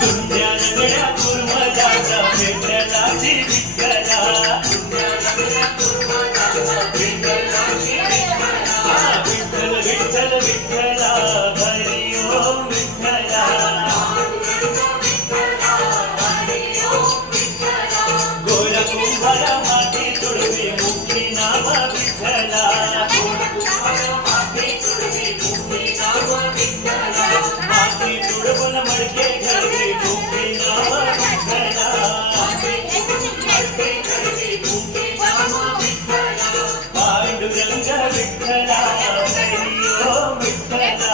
तुझ्या रगड्या कुर्मजाचा भेटलाची विठ्ठला विठ्ठल विठ्ठल विठ्ठला हरी ओम विठ्ठला गोरा कुंभारा माती तुडवी मुक्ती नाम विठ्ठला माती तुडवून मडके घरी मुक्ती नाम विठ्ठला पांडुरंग विठ्ठला हरी ओम विठ्ठला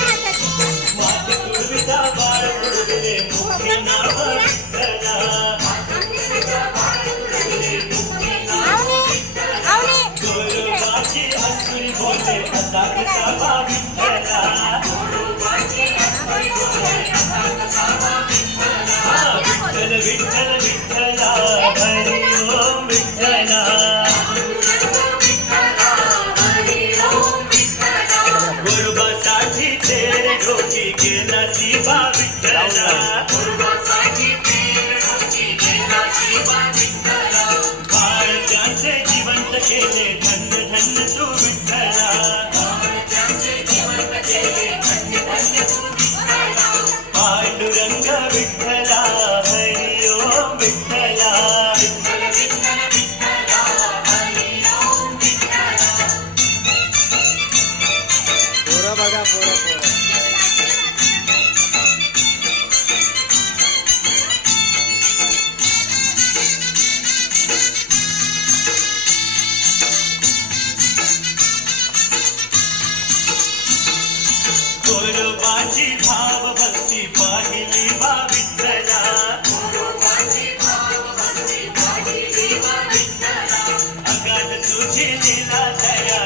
माती तुडविता बाळ तुडविले मुक्ती नाम विठ्ठला गोरोबाची असुरी बोलते असा कसा विठ्ठला विठ्ठल विठ्ठल विठ्ठला हरी ओम विठ्ठला गोरोबासाठी तेरे ढोकी गेला शिवा विठ्ठला बाळजाचे जिवंत केले धन्य धन्य तू विठ्ठला पांडुरंग विठ्ठला हरी ओम विठ्ठला पोरं बघा पोरं पोरं गोरोबाची भाव भक्ती पाहिली बा विठ्ठला अगाध तुझी लीला दया